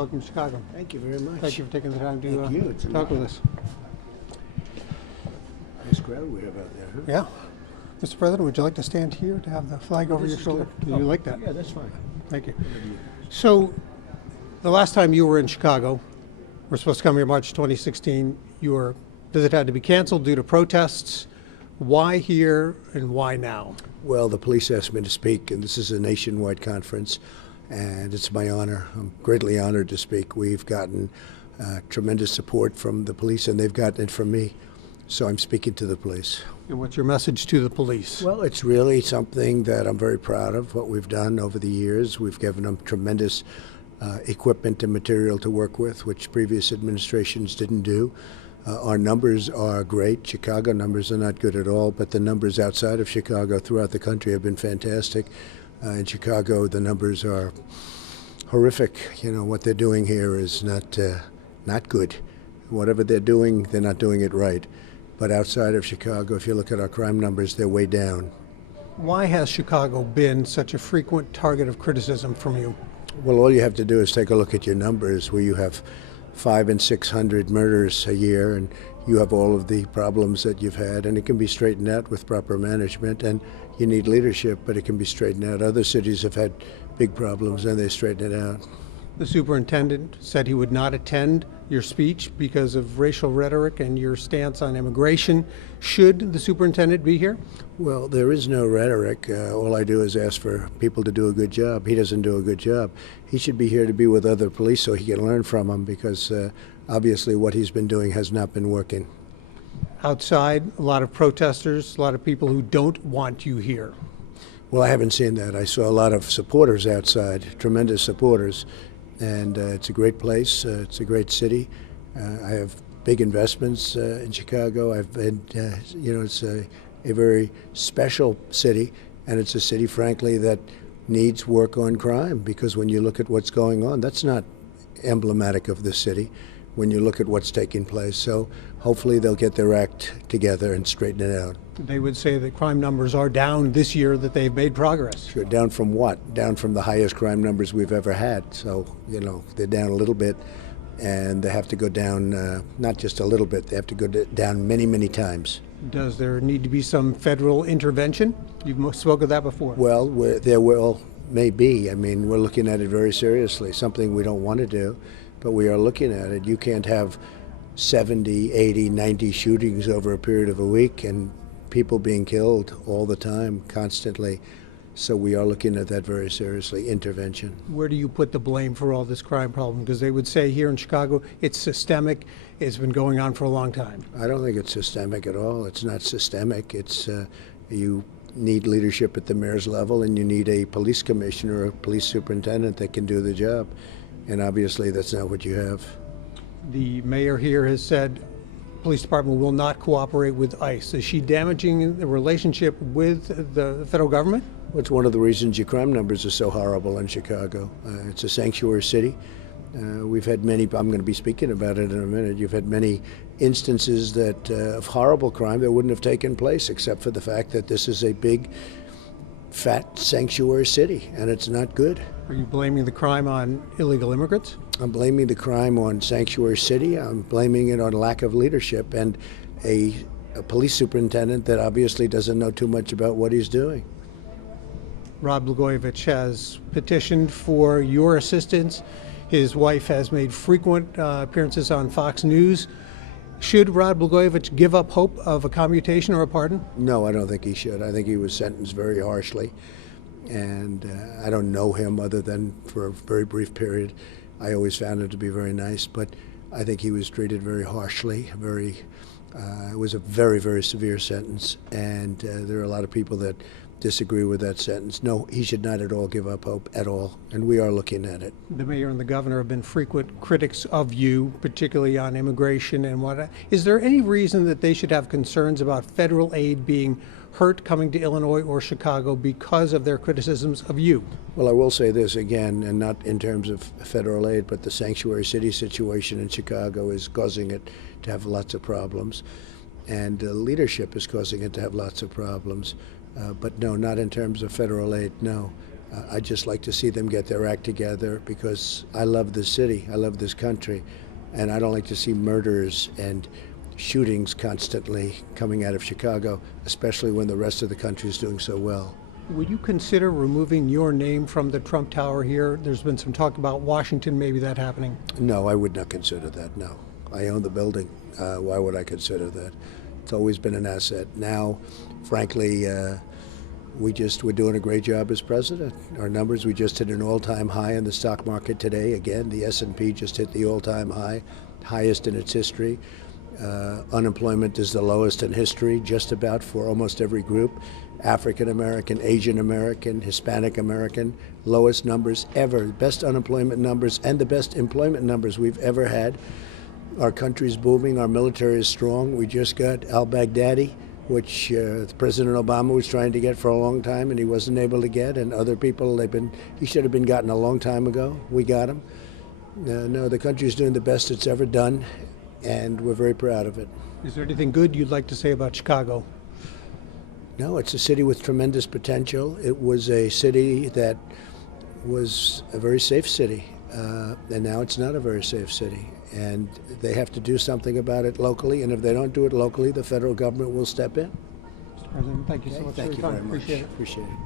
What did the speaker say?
Welcome to Chicago. Thank you very much. Thank you for taking the time to Thank you. It's an talk with honor. us. Nice crowd we have out there, huh? Yeah. Mr. President, would you like to stand here to have the flag over This your is shoulder? good. Do you like that? Yeah, that's fine. Thank you. So, the last time you were in Chicago, we're supposed to come here March 2016, your visit had to be canceled due to protests. Why here and why now? Well, the police asked me to speak, and this is a nationwide conference, and it's my honor. I'm greatly honored to speak. We've gotten tremendous support from the police, and they've gotten it from me. So I'm speaking to the police. And what's your message to the police? Well, it's really something that I'm very proud of, what we've done over the years. We've given them tremendous equipment and material to work with, which previous administrations didn't do. Our numbers are great. Chicago numbers are not good at all, but the numbers outside of Chicago throughout the country have been fantastic. In Chicago, the numbers are horrific. You know, what they're doing here is not good. Whatever they're doing, they're not doing it right. But outside of Chicago, if you look at our crime numbers, they're way down. Why has Chicago been such a frequent target of criticism from you? Well, all you have to do is take a look at your numbers, where you have 500 and 600 murders a year, and you have all of the problems that you've had, and it can be straightened out with proper management, and you need leadership, but it can be straightened out. Other cities have had big problems, and they straighten it out. The superintendent said he would not attend your speech because of racial rhetoric and your stance on immigration. Should the superintendent be here? Well, there is no rhetoric. All I do is ask for people to do a good job. He doesn't do a good job. He should be here to be with other police so he can learn from them, because obviously what he's been doing has not been working. Outside, a lot of protesters, a lot of people who don't want you here. Well, I haven't seen that. I saw a lot of supporters outside, tremendous supporters. And it's a great place. It's a great city. I have big investments in Chicago. I've been, it's a very special city, and it's a city, frankly, that needs work on crime, because when you look at what's going on, that's not emblematic of the city when you look at what's taking place. So hopefully they'll get their act together and straighten it out. They would say that crime numbers are down this year, that they've made progress. Sure. Down from what? Down from the highest crime numbers we've ever had. So, they're down a little bit, and they have to go down not just a little bit, they have to go down many, many times. Does there need to be some federal intervention? You've spoken of that before. Well, there will, may be. I mean, we're looking at it very seriously, something we don't want to do, but we are looking at it. You can't have 70, 80, 90 shootings over a period of a week and people being killed all the time, constantly. So we are looking at that very seriously, intervention. Where do you put the blame for all this crime problem? Because they would say here in Chicago, it's systemic, it's been going on for a long time. I don't think it's systemic at all. It's not systemic. It's you need leadership at the mayor's level, and you need a police commissioner or a police superintendent that can do the job. And obviously that's not what you have. The mayor here has said police department will not cooperate with ICE. Is she damaging the relationship with the federal government? Well, it's one of the reasons your crime numbers are so horrible in Chicago. It's a sanctuary city. We've had many, I'm going to be speaking about it in a minute, you've had many instances of horrible crime that wouldn't have taken place except for the fact that this is a big, fat sanctuary city, and it's not good. Are you blaming the crime on illegal immigrants? I'm blaming the crime on Sanctuary City. I'm blaming it on lack of leadership and a police superintendent that obviously doesn't know too much about what he's doing. Rod Blagojevich has petitioned for your assistance. His wife has made frequent appearances on Fox News. Should Rod Blagojevich give up hope of a commutation or a pardon? No, I don't think he should. I think he was sentenced very harshly. And I don't know him other than for a very brief period. I always found him to be very nice, but I think he was treated very harshly. It was a very, very severe sentence, and there are a lot of people that disagree with that sentence. No, he should not at all give up hope at all, and we are looking at it. The mayor and the governor have been frequent critics of you, particularly on immigration and whatnot. Is there any reason that they should have concerns about federal aid being hurt coming to Illinois or Chicago because of their criticisms of you? Well, I will say this again, and not in terms of federal aid, but the sanctuary city situation in Chicago is causing it to have lots of problems, and leadership is causing it to have lots of problems. But no, not in terms of federal aid, no. I'd just like to see them get their act together because I love this city, I love this country, and I don't like to see murders and shootings constantly coming out of Chicago, especially when the rest of the country is doing so well. Would you consider removing your name from the Trump Tower here? There's been some talk about Washington, maybe that happening. No, I would not consider that, no. I own the building. Why would I consider that? It's always been an asset. Now, frankly, we're doing a great job as president. Our numbers, we just hit an all-time high in the stock market today. Again, the S&P just hit the all-time high, highest in its history. Unemployment is the lowest in history, just about for almost every group. African American, Asian American, Hispanic American, lowest numbers ever, best unemployment numbers and the best employment numbers we've ever had. Our country's booming, our military is strong. We just got al-Baghdadi, which President Obama was trying to get for a long time and he wasn't able to get, and other people, he should have been gotten a long time ago. We got him. No, the country's doing the best it's ever done, and we're very proud of it. Is there anything good you'd like to say about Chicago? No, it's a city with tremendous potential. It was a city that was a very safe city, and now it's not a very safe city. And they have to do something about it locally, and if they don't do it locally, the federal government will step in. Mr. President, thank you so much for your time. Thank you very much. Appreciate it. Appreciate it.